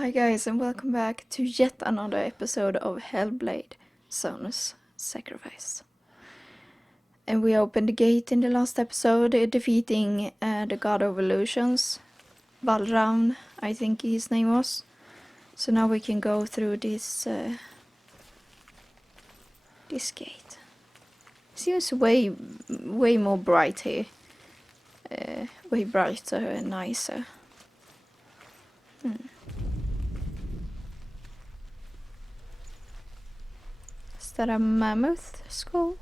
Hi guys and welcome back to yet another episode of Hellblade, Senua's Sacrifice. And we opened the gate in the last episode, defeating the God of Illusions, Balram, I think his name was. So now we can go through this gate. Seems way more bright here. Way brighter and nicer. Is that a mammoth skull?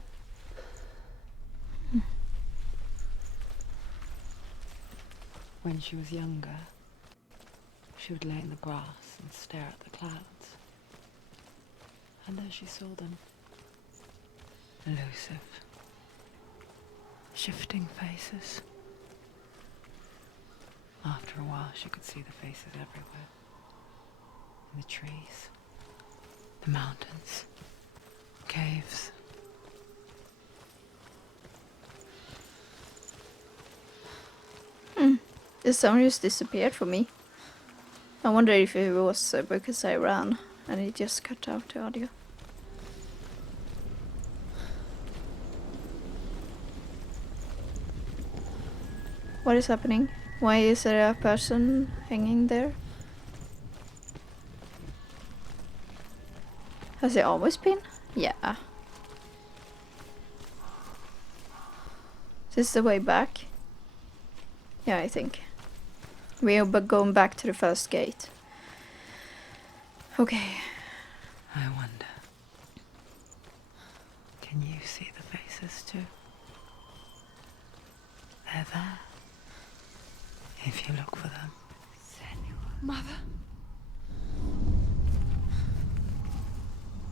When she was younger, she would lay in the grass and stare at the clouds. And as she saw them, elusive, shifting faces. After a while, she could see the faces everywhere. In the trees, the mountains, caves. The sound just disappeared for me. I wonder if it was because I ran and it just cut out the audio. What is happening? Why is there a person hanging there? Has it always been? Yeah. Is this the way back? Yeah, I think. We are going back to the first gate. Okay. I wonder, can you see the faces too? They're there, if you look for them. Senua. Mother?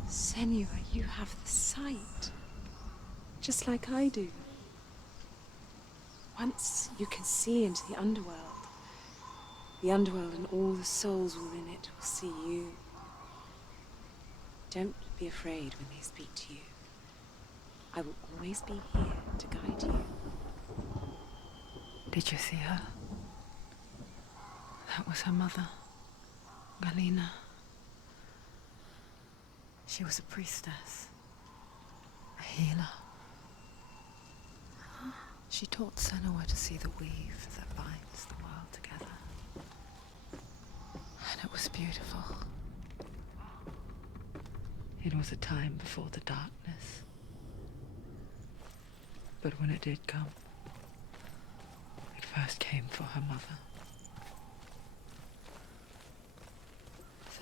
Senua, you have the sight. Just like I do. Once you can see into the underworld and all the souls within it will see you. Don't be afraid when they speak to you. I will always be here to guide you. Did you see her? That was her mother, Galina. She was a priestess, a healer. She taught Senua to see the weave that binds the world together. And it was beautiful. It was a time before the darkness. But when it did come, it first came for her mother.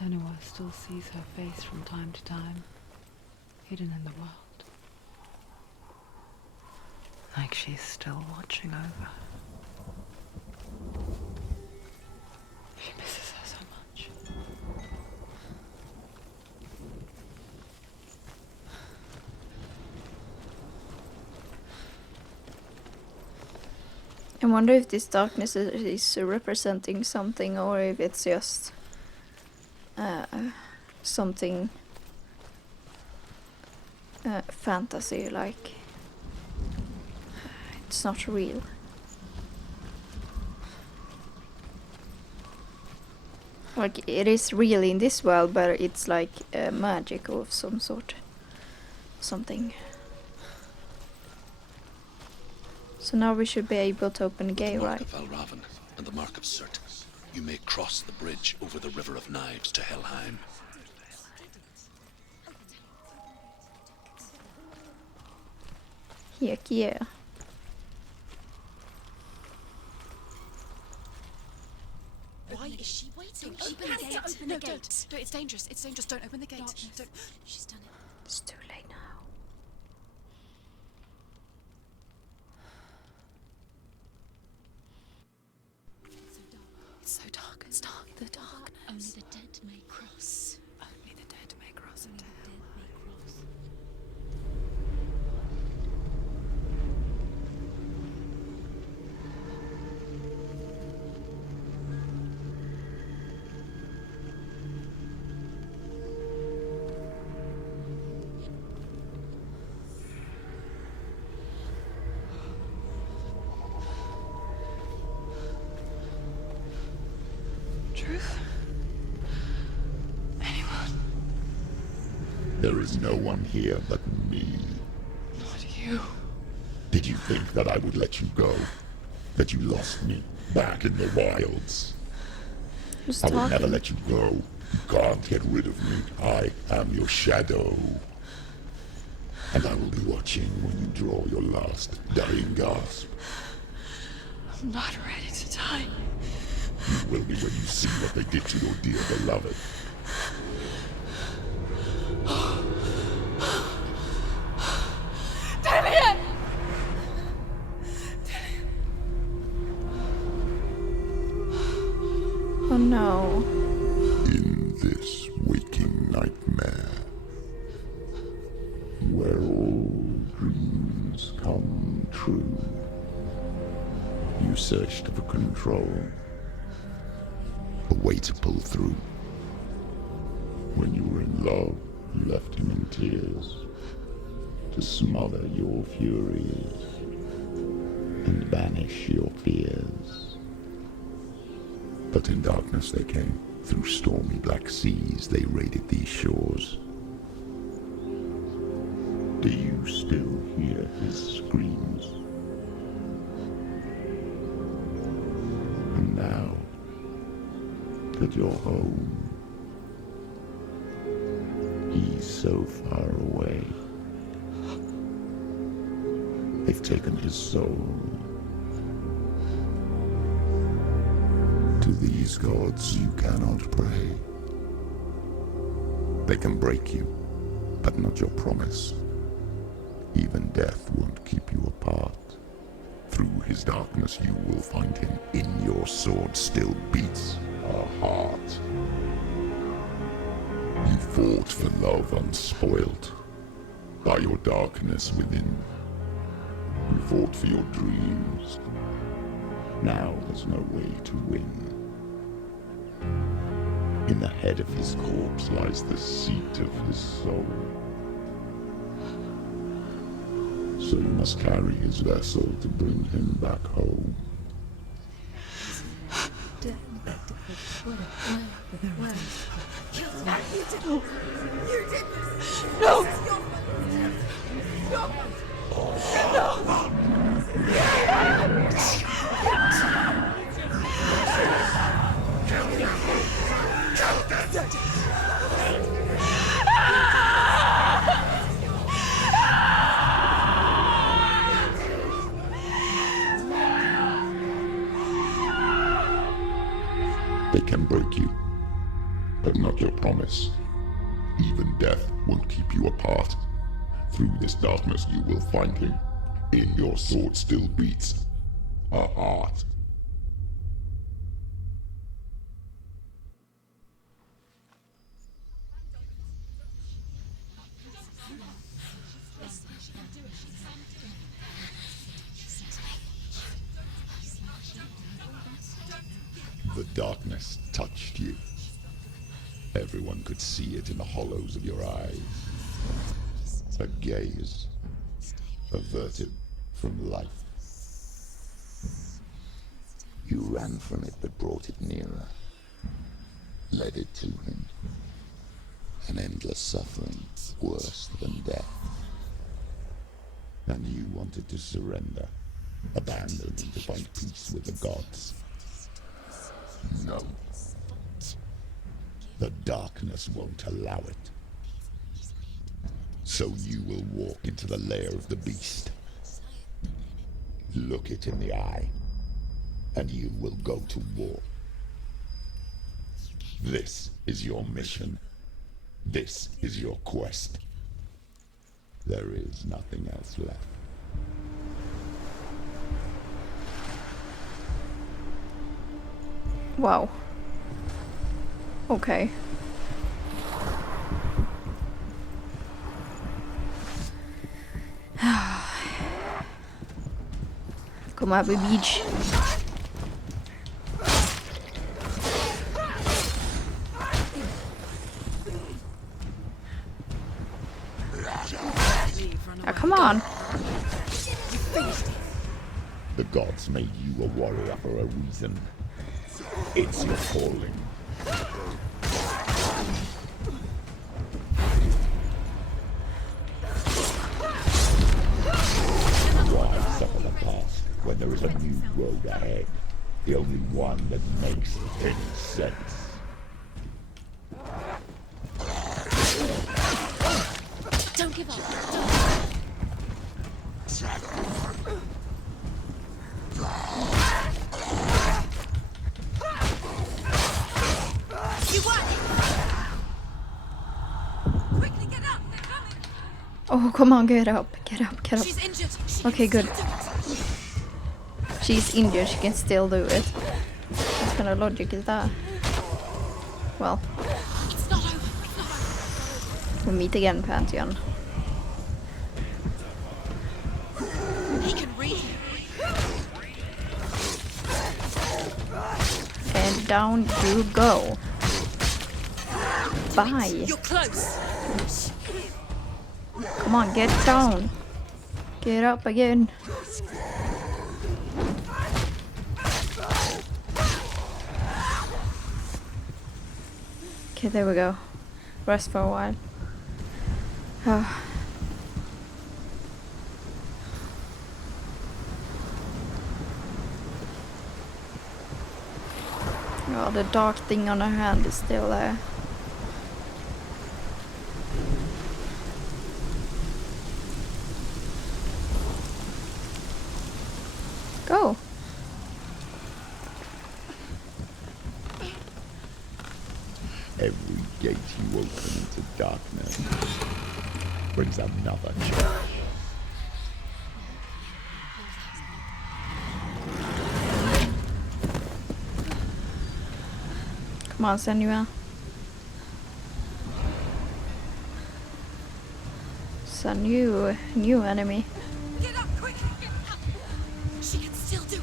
Senua still sees her face from time to time, hidden in the world. Like she's still watching over her. She misses her so much. I wonder if this darkness is representing something or if it's just something fantasy, like it's not real. Like it is real in this world, but it's like magic of some sort. Something. So now we should be able to open the gate, right? The mark of Valravan and the mark of Surt. You may cross the bridge over the River of Knives to Helheim. Heck yeah. Why is she waiting? Open the gate. Open the gate. Don't. It's dangerous. It's dangerous. Don't open the gate. Don't. She's done it. It's too late now. It's so dark. It's dark. The darkness. Only the dead may cross. Only the dead may cross into hell. Truth? There is no one here but me. Not you. Did you think that I would let you go? That you lost me back in the wilds? Just I will never talking. let you go. You can't get rid of me. I am your shadow. And I will be watching when you draw your last dying gasp. I'm not ready to die. You will be when you see what they did to your dear beloved. Dillion! Oh no. In this waking nightmare, where all dreams come true, you searched for control, a way to pull through. When you were in love, you left him in tears, to smother your furies and banish your fears. But in darkness they came, through stormy black seas they raided these shores. Do you still hear his screams? And now that you're home, he's so far away. They've taken his soul. To these gods you cannot pray. They can break you, but not your promise. Even death won't keep you apart. Through his darkness you will find him. In your sword still beats a heart. You fought for love unspoilt by your darkness within. You fought for your dreams. Now there's no way to win. In the head of his corpse lies the seat of his soul. So you must carry his vessel to bring him back home. They can break you, but not your promise. Even death won't keep you apart. Through this darkness you will find him. In your sword still beats a heart. The darkness touched you. Everyone could see it in the hollows of your eyes. A gaze averted from life. You ran from it but brought it nearer. Led it to him. An endless suffering, worse than death. And you wanted to surrender, abandon and to find peace with the gods. No. The darkness won't allow it. So you will walk into the lair of the beast. Look it in the eye, and you will go to war. This is your mission. This is your quest. There is nothing else left. Wow. Okay. Kom här på beach. Ah, come on. The gods made you a warrior for a reason. It's your calling. there is a new road ahead. The only one that makes any sense. Don't give up. You won! Quickly get up! They're coming! Oh, come on, get up, get up, get up. She's injured. She Okay, can good. still do it. She's injured, she can still do it. What kind of logic is that? Well, It's not over. It's not over. we meet again, Pantheon. He can read you. And down you go. Bye. You're close. Come on, get down. Get up again. Okay, there we go. Rest for a while. Oh. Oh, the dark thing on her hand is still there. Go. Every gate you open into darkness brings another challenge. Come on, Senua. It's a new enemy. Get up quick. Get up. She can still do it.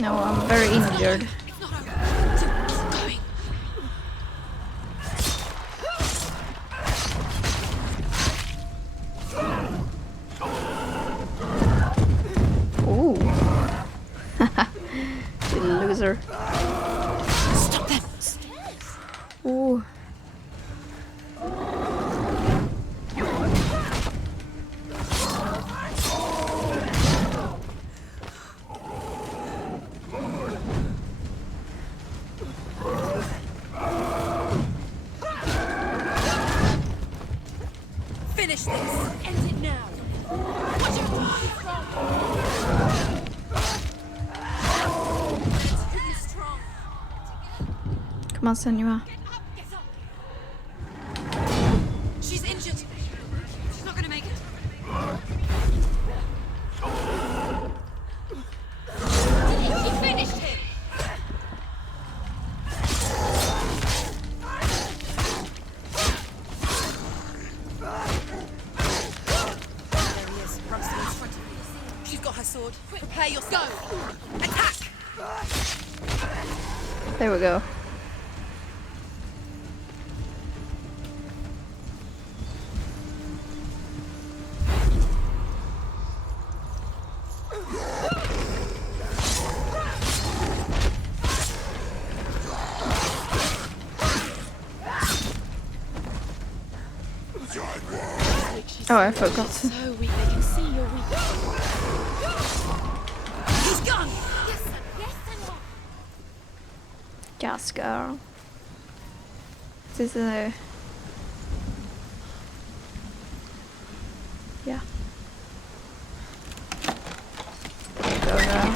No, I'm very injured. It's not over. Keep going. Ooh. You loser. Stop them. Ooh. Finish this. End it now. Watch out. It's really strong. Come on, Senua. Get up. She's injured. She's not gonna make it. He finished him. There he is, Rumsfeld in front of you. She's got her sword. Prepare yourself. Go. Attack. There we go. Oh, I forgot. So weak, they can see you're weak. He's gone. Yes, sir. Yes, Senua. Yes, girl. This is a... Yeah. Go now.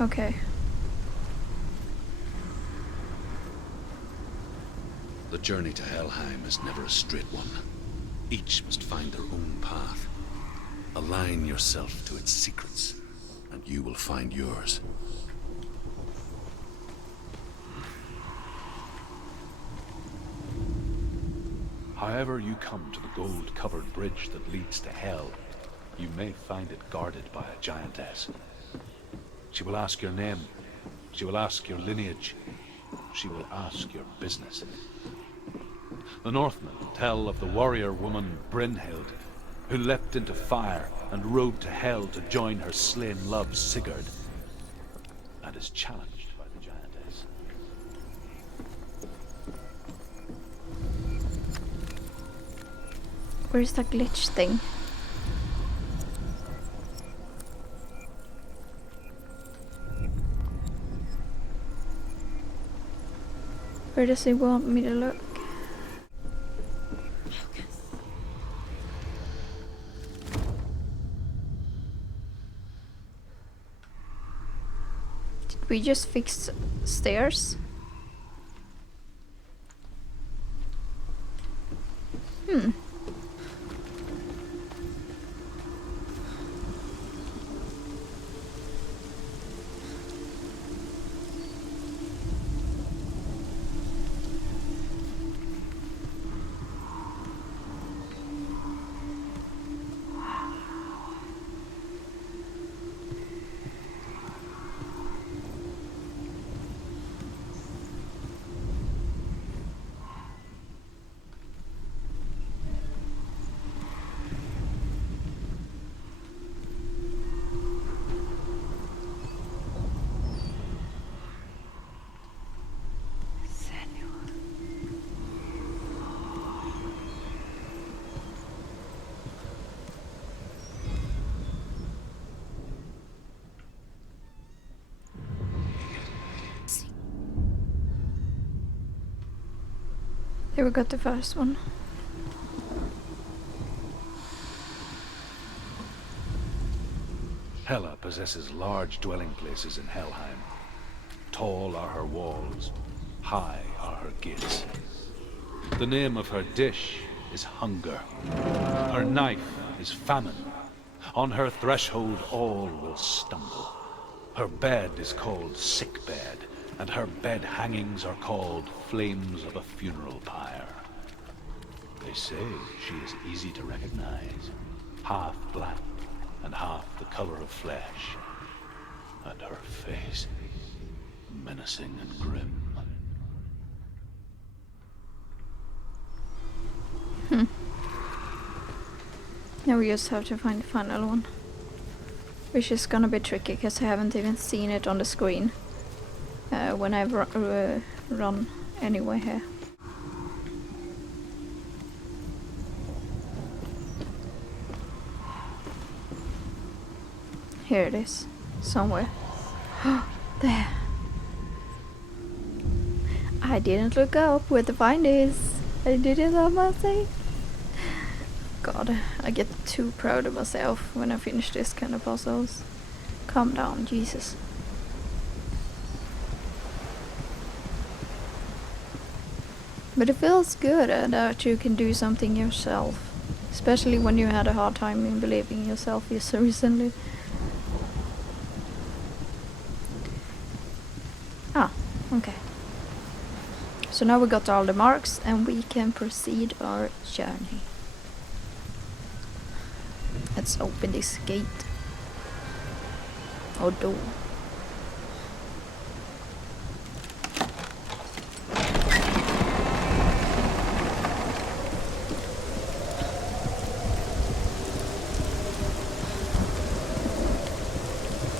Okay. The journey to Helheim is never a straight one. Each must find their own path. Align yourself to its secrets, and you will find yours. However you come to the gold-covered bridge that leads to Hell, you may find it guarded by a giantess. She will ask your name. She will ask your lineage. She will ask your business. The Northmen tell of the warrior woman Brynhild, who leapt into fire and rode to hell to join her slain love Sigurd, and is challenged by the giantess. Where's that glitch thing? Where does he want me to look? Did we just fix stairs? Here we got the first one. Hela possesses large dwelling places in Helheim. Tall are her walls, high are her gates. The name of her dish is hunger. Her knife is famine. On her threshold all will stumble. Her bed is called sick bed, and her bed hangings are called flames of a funeral pyre. They say she is easy to recognize, half black and half the color of flesh, and her face menacing and grim. Now we just have to find the final one. Which is gonna be tricky because I haven't even seen it on the screen when I run anywhere here. Here it is, somewhere. There. I didn't look up where the find is. I did it on my save. God, I get too proud of myself when I finish this kind of puzzles. Calm down, Jesus. But it feels good that you can do something yourself. Especially when you had a hard time in believing yourself just so recently. Ah, okay. So now we got all the marks and we can proceed our journey. Let's open this gate. Or door.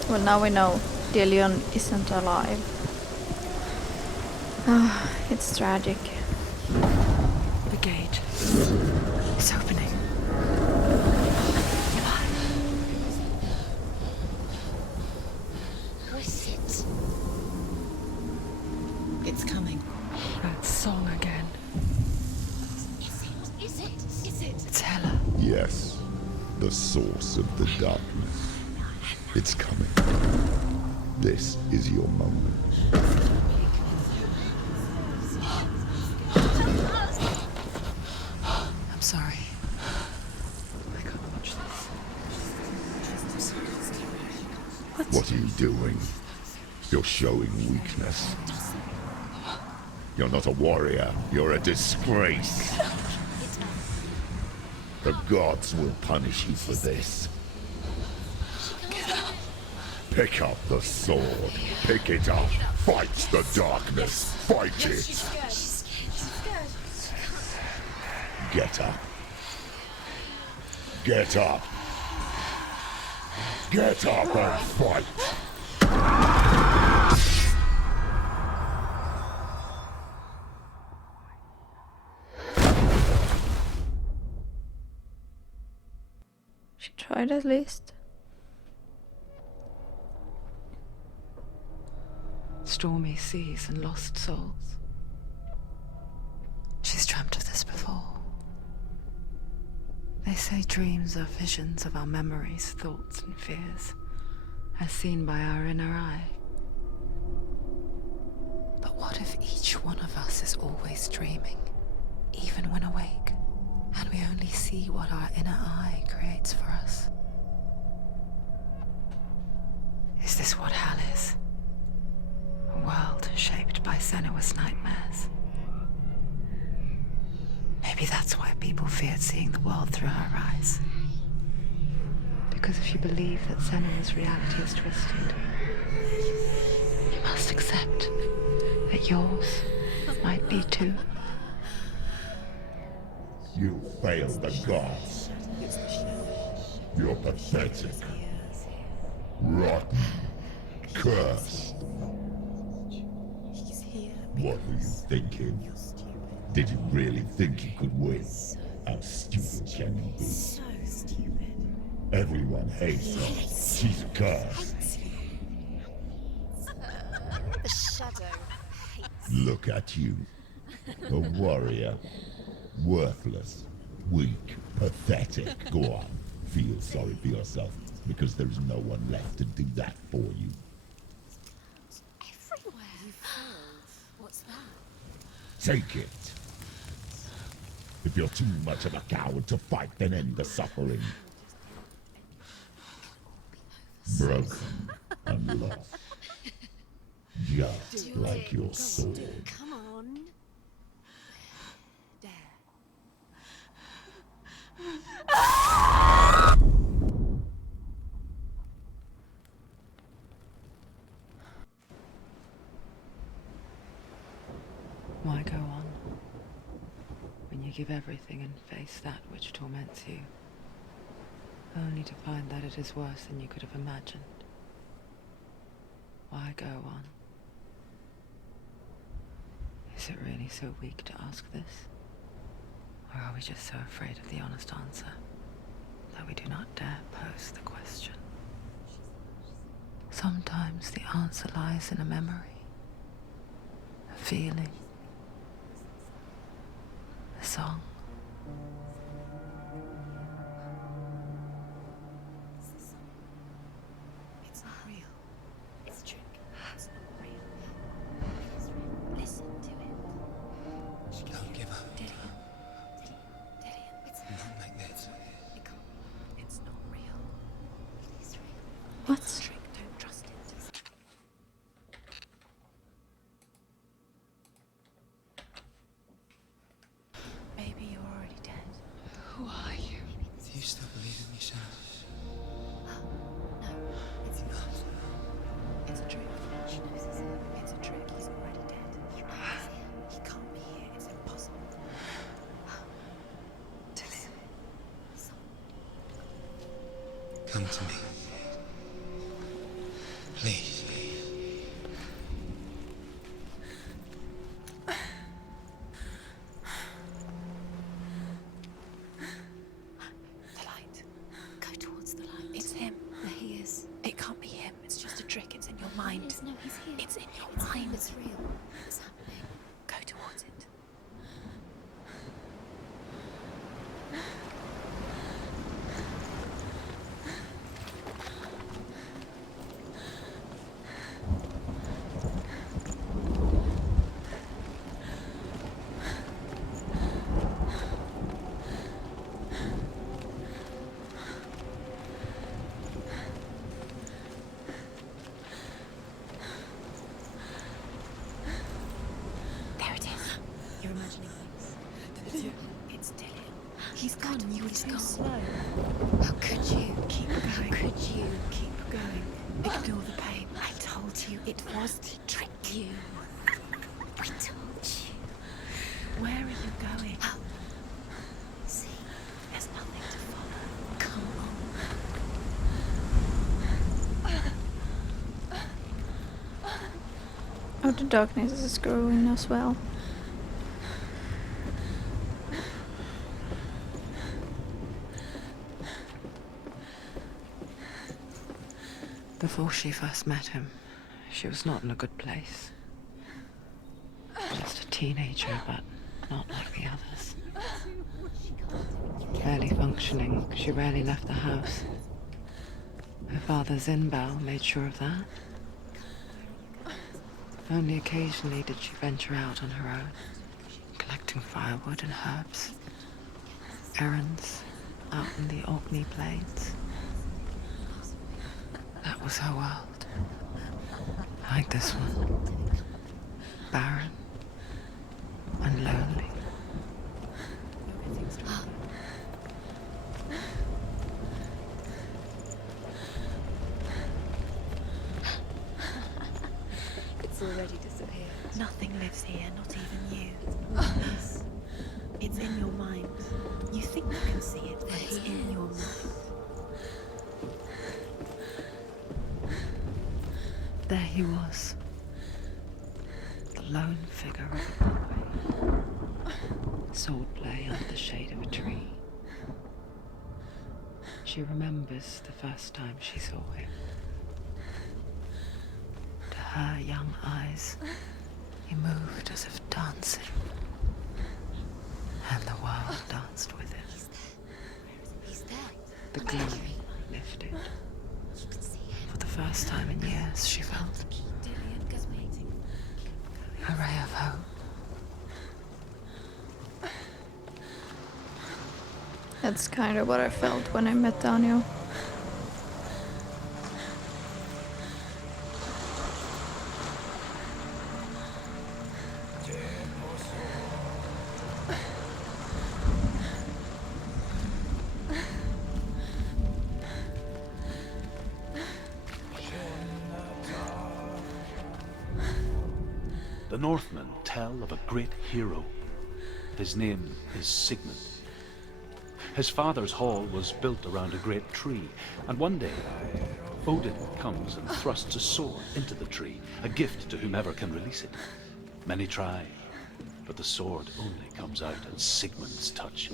Well, now we know Dillion isn't alive. Ah, it's tragic. The gate is opening. Who is it? It's coming. That song again. Is it? Is it? Is it? It's Hela. Yes, the source of the darkness. It's coming. This is your moment. I'm sorry. I can't watch this. What are you doing? You're showing weakness. You're not a warrior. You're a disgrace. The gods will punish you for this. Pick up the sword. Pick it up. Fight the darkness. Fight it. She's scared. Get up. Get up! Get up and fight! She tried at least. Stormy seas and lost souls. She's dreamt of this before. They say dreams are visions of our memories, thoughts, and fears, as seen by our inner eye. But what if each one of us is always dreaming, even when awake, and we only see what our inner eye creates for us? Is this what hell is? A world shaped by Senua's nightmares. Maybe that's why people feared seeing the world through her eyes. Because if you believe that Senua's reality is twisted, you must accept that yours might be too. You failed the gods. You're pathetic. Rotten. Cursed. What were you thinking? Did you really think you could win? How stupid can you be? So stupid. Everyone hates her. She's cursed. The shadow hates. Look at you. A warrior. Worthless. Weak. Pathetic. Go on. Feel sorry for yourself, because there is no one left to do that for you. Everywhere. You failed. What's that? Take it. If you're too much of a coward to fight, then end the suffering. Broken and lost. Just like your sword. Come on. There. Why go on when you give everything and face that which torments you, only to find that it is worse than you could have imagined? Why go on? Is it really so weak to ask this? Or are we just so afraid of the honest answer that we do not dare pose the question? Sometimes the answer lies in a memory, a feeling, a song. It's not real. It's a trick. It's not real. It is real. Listen to it. She can't give up. Dillion. It's Not like this. It can't. It's not real. It is real. What? It's a trick. Don't trust it. Maybe you're already dead. Who are you? Do you still believe in me, Shadow? No, it's not. It's a trick. She knows it's him. It's a trick. He's already dead. He knows him. He can't be here. It's impossible. Dillion. Come to me. Please. The light. Go towards the light. It's him. There he is. It can't be him. It's just a trick. It's in your mind. No, he's here. It's in your mind. It's real. It's happening. Go towards it. There it is. You're imagining things. It's Dillion. He's gone. You were too slow. How could you? Keep going. How could you? Keep going. Ignore the pain. I told you it was to trick you. I told you. Where are you going? See, there's nothing to follow. Oh, the darkness is growing as well. Before she first met him, she was not in a good place. Just a teenager, but not like the others. Barely functioning, she rarely left the house. Her father Zinbao made sure of that. Only occasionally did she venture out on her own, collecting firewood and herbs. Errands out in the Orkney Plains. That was her world. Like this one. Barren and lonely. It's already disappeared. Nothing lives here, not even you. It's in your mind. You think you can see it, but it's in your mind. There he was. The lone figure of a boy. Swordplay under the shade of a tree. She remembers the first time she saw him. To her young eyes, he moved as if dancing. And the world danced with him. He's there. The gloom lifted. You can see him. For the first time in years, she felt Dillion, go waiting. a ray of hope. That's kind of what I felt when I met Daniel. The Northmen tell of a great hero. His name is Sigmund. His father's hall was built around a great tree, and one day Odin comes and thrusts a sword into the tree, a gift to whomever can release it. Many try, but the sword only comes out at Sigmund's touch.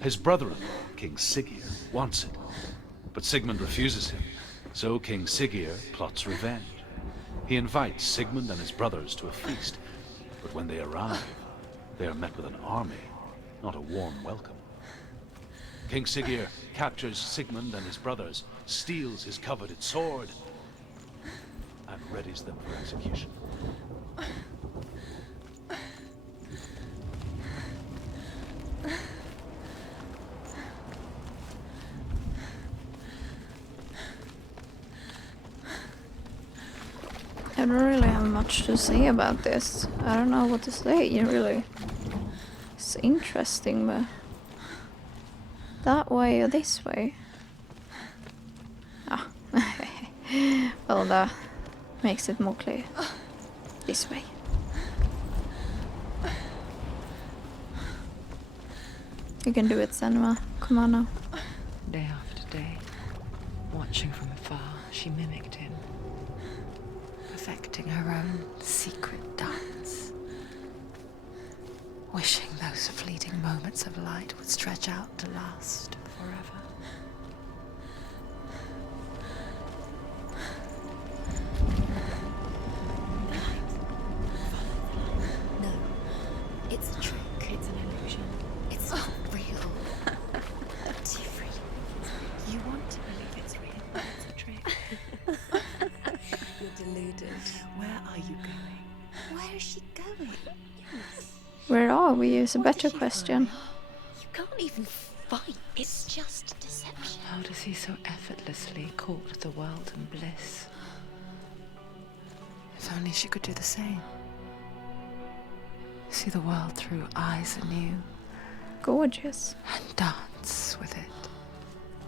His brother-in-law, King Siggeir, wants it, but Sigmund refuses him, so King Siggeir plots revenge. He invites Sigmund and his brothers to a feast, but when they arrive, they are met with an army, not a warm welcome. King Siggeir captures Sigmund and his brothers, steals his coveted sword, and readies them for execution. I don't really have much to say about this. I don't know what to say, really. It's interesting, but... that way or this way? Ah. Well, that makes it more clear. This way. You can do it, Senua. Come on now. Day after day, watching from afar, she mimicked him, perfecting her own secret dance, wishing those fleeting moments of light would stretch out to last forever. No, it's a trick. It's an illusion. It's not real. Different. You want to believe it's real, but it's a trick. You're deluded. Where are you going? Where is she going? Where are we is a better question. You can't even fight. It's just deception. How does he so effortlessly court the world and bliss? If only she could do the same. See the world through eyes anew Gorgeous. and dance with it,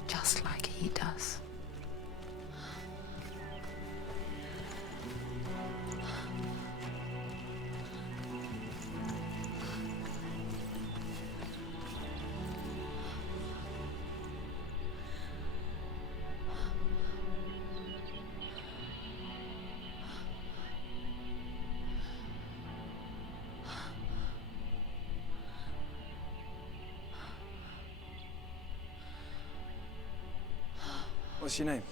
just like he does. What's your name?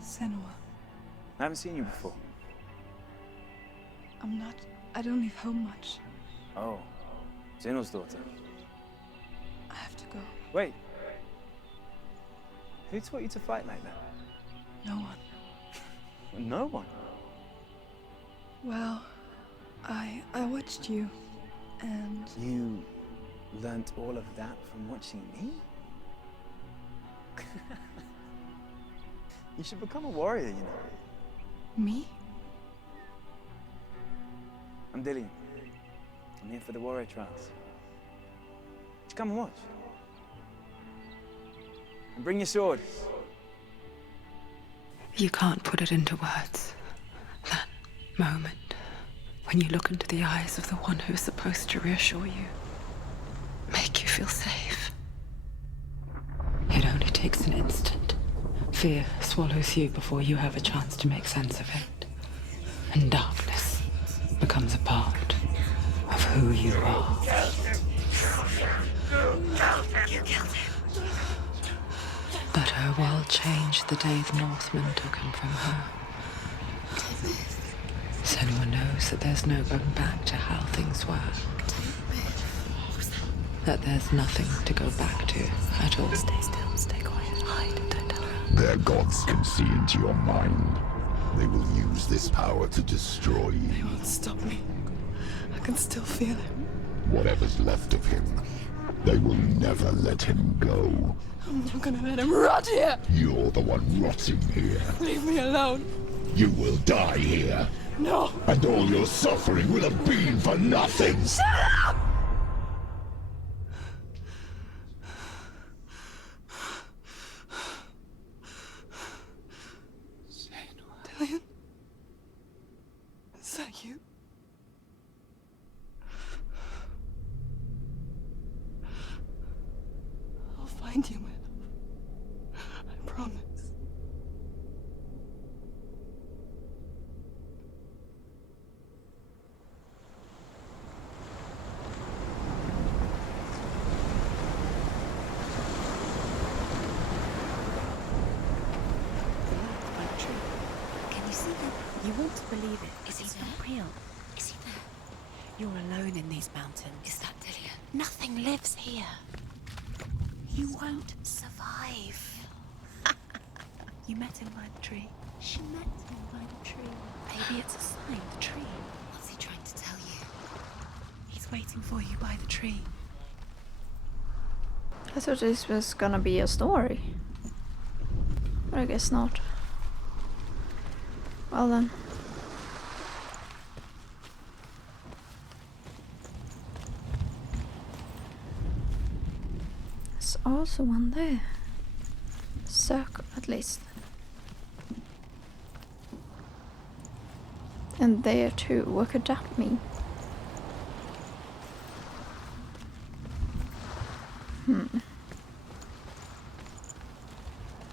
Senua. I haven't seen you before. I don't leave home much. Oh, Zenua's daughter. I have to go. Wait. Who taught you to fight like that? No one. No one? Well, I watched you, and... You learnt all of that from watching me? You should become a warrior, you know. Me? I'm Dillion. I'm here for the warrior trials. Just come and watch. And bring your sword. You can't put it into words. That moment when you look into the eyes of the one who's supposed to reassure you, make you feel safe. It only takes an instant. Fear swallows you before you have a chance to make sense of it. And darkness becomes a part of who you are. You killed him. But her world changed the day the Northmen took him from her. Senua knows that there's no going back to how things were. That there's nothing to go back to at all. Stay still, stay quiet, hide, don't tell her. Their gods can see into your mind. They will use this power to destroy you. They won't stop me. I can still feel him. Whatever's left of him, they will never let him go. I'm not gonna let him rot here! You're the one rotting here. Leave me alone! You will die here. No! And all your suffering will have been for nothing. Shut up! Dillion? Is that you? I'll find you, my love. I promise. Can you see them? You want to believe it. Is he not real? Is he there? You're alone in these mountains. Is that Dillion? Nothing lives here. You won't survive. You met him by the tree. She met him by the tree. Maybe it's a sign, the tree. What's he trying to tell you? He's waiting for you by the tree. I thought this was gonna be a story. But I guess not. Well then. There's also one there. Circle at least. And there too. What could that mean?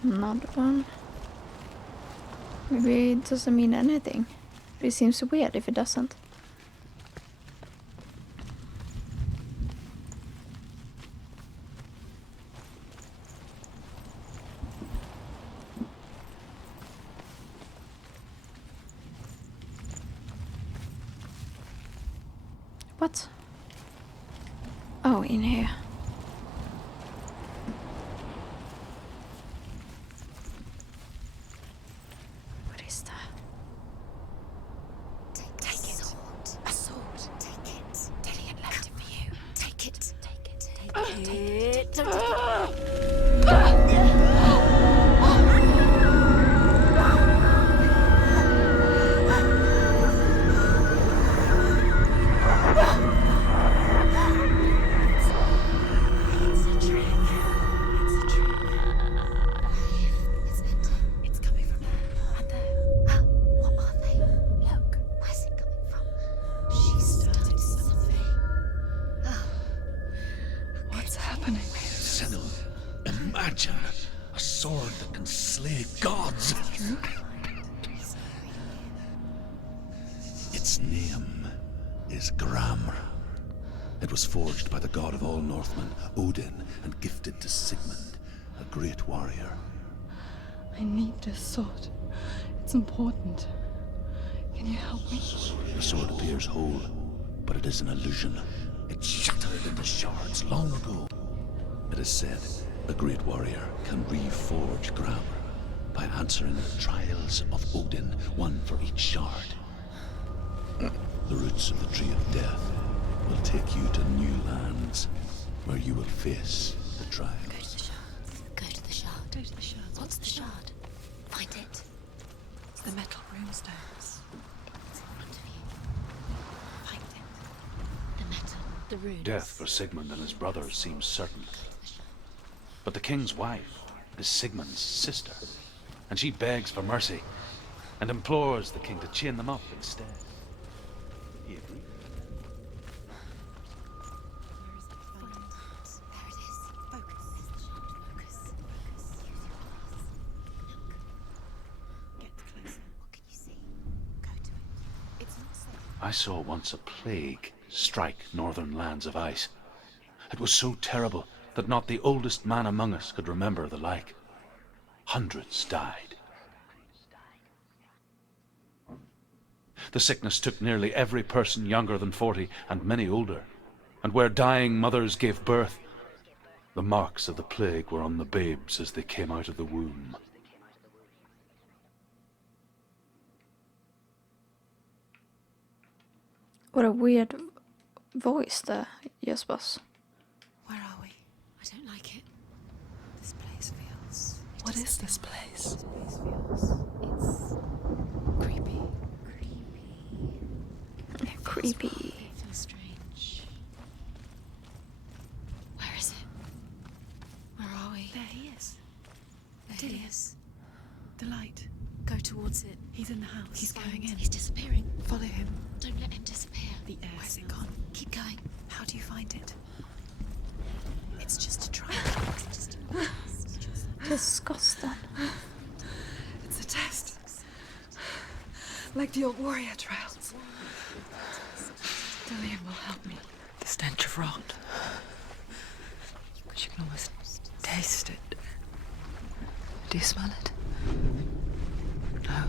Another one. Maybe it doesn't mean anything. But it seems weird if it doesn't. What? Oh, in here. What is that? Take it. A sword. Take it. Dillion left it for you. Take it. Take it. Take it. Don't take it. Imagine a sword that can slay gods. Its name is Grammar. It was forged by the god of all Northmen, Odin, and gifted to Sigmund, a great warrior. I need this sword. It's important. Can you help me? The sword appears whole, but it is an illusion. It shattered into shards long ago. It is said a great warrior can reforge Grammar by answering the trials of Odin, one for each shard. The roots of the Tree of Death will take you to new lands where you will face the trials. Go to the shard. Go to the shards. What's the shard? Find it. It's the metal runestones. It's in front of you. Find it. The metal, the runes. Death for Sigmund and his brothers seems certain. But the king's wife is Sigmund's sister, and she begs for mercy and implores the king to chain them up instead. He agrees. There it is. Focus. Focus. Get closer. What can you see? Go to it. It's not safe. I saw once a plague strike northern lands of ice. It was so terrible that not the oldest man among us could remember the like. Hundreds died. The sickness took nearly every person younger than 40 and many older. And where dying mothers gave birth, the marks of the plague were on the babes as they came out of the womb. What a weird voice there, Jespers. Where are we? I don't like it. This place feels... What is this place? This place feels... It's... creepy. Creepy. It feels strange. Where is it? Where are we? There he is. There he is. The light. Go towards it. He's in the house. He's going in. He's disappearing. Follow him. Don't let him disappear. The air Where's it smells. gone? Keep going. How do you find it? It's just a trial. It's just Disgusting. It's a test. Like the old warrior trials. Dillion will help me. The stench of rot. But you can almost taste it. Do you smell it? No.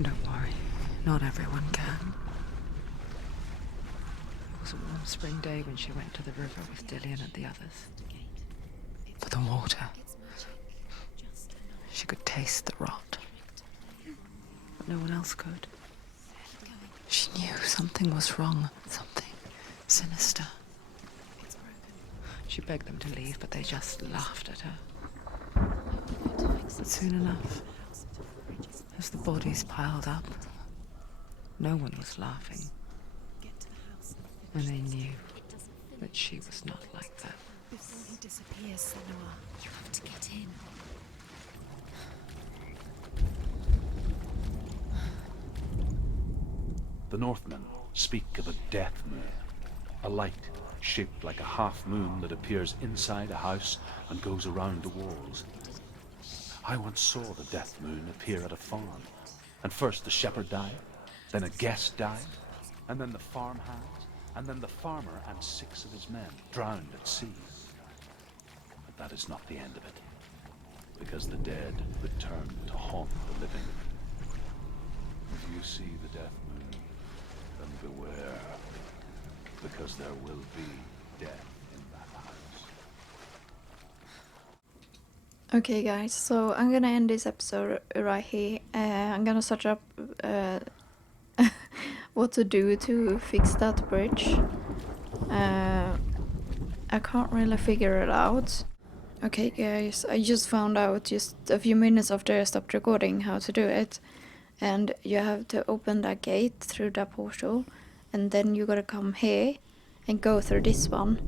Don't worry. Not everyone can. It was a warm spring day when she went to the river with Dillion and the others. For the water. She could taste the rot. But no one else could. She knew something was wrong. Something sinister. She begged them to leave, but they just laughed at her. But soon enough, as the bodies piled up, no one was laughing. And they knew that she was not like that. Before he disappears, Senua, you have to get in. The Northmen speak of a death moon, a light shaped like a half moon that appears inside a house and goes around the walls. I once saw the death moon appear at a farm, and first the shepherd died, then a guest died, and then the farmhand, and then the farmer and 6 of his men drowned at sea. But that is not the end of it, because the dead return to haunt the living. If you see the death moon, then beware, because there will be death in that house. Okay, guys, so I'm gonna end this episode right here. I'm gonna search up what to do to fix that bridge. I can't really figure it out. Okay, guys, I just found out just a few minutes after I stopped recording how to do it. And you have to open that gate through that portal, and then you gotta come here and go through this one.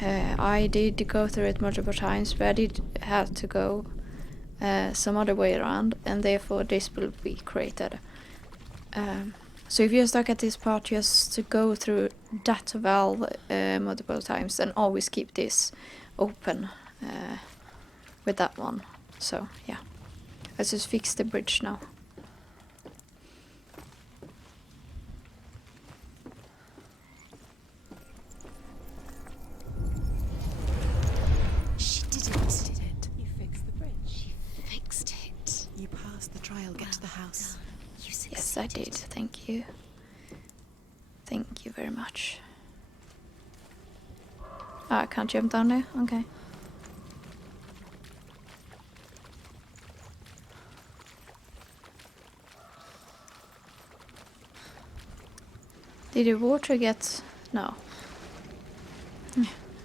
I did go through it multiple times, but I did have to go some other way around, and therefore this will be created. So if you're stuck at this part, just to go through that valve multiple times, and always keep this open with that one. So yeah, let's just fix the bridge now. past the trial, get to the house. Yes, I did. Thank you. Thank you very much. I can't jump down there? Okay. Did the water get... No.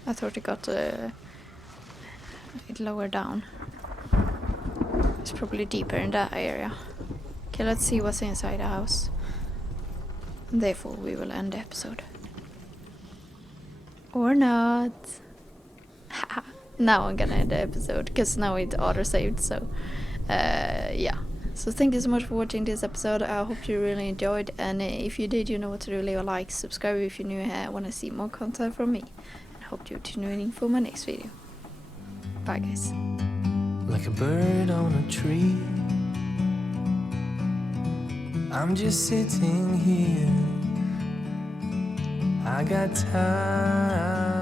I thought it got it lower down. It's probably deeper in that area. Okay, let's see what's inside the house. And therefore we will end the episode. Or not. Now I'm gonna end the episode because now it auto-saved, so yeah. So thank you so much for watching this episode. I hope you really enjoyed, and if you did, you know what to do. Leave a like, subscribe if you're new here, want to see more content from me. And hope you're tuning in for my next video. Bye guys. Like a bird on a tree, I'm just sitting here. I got time.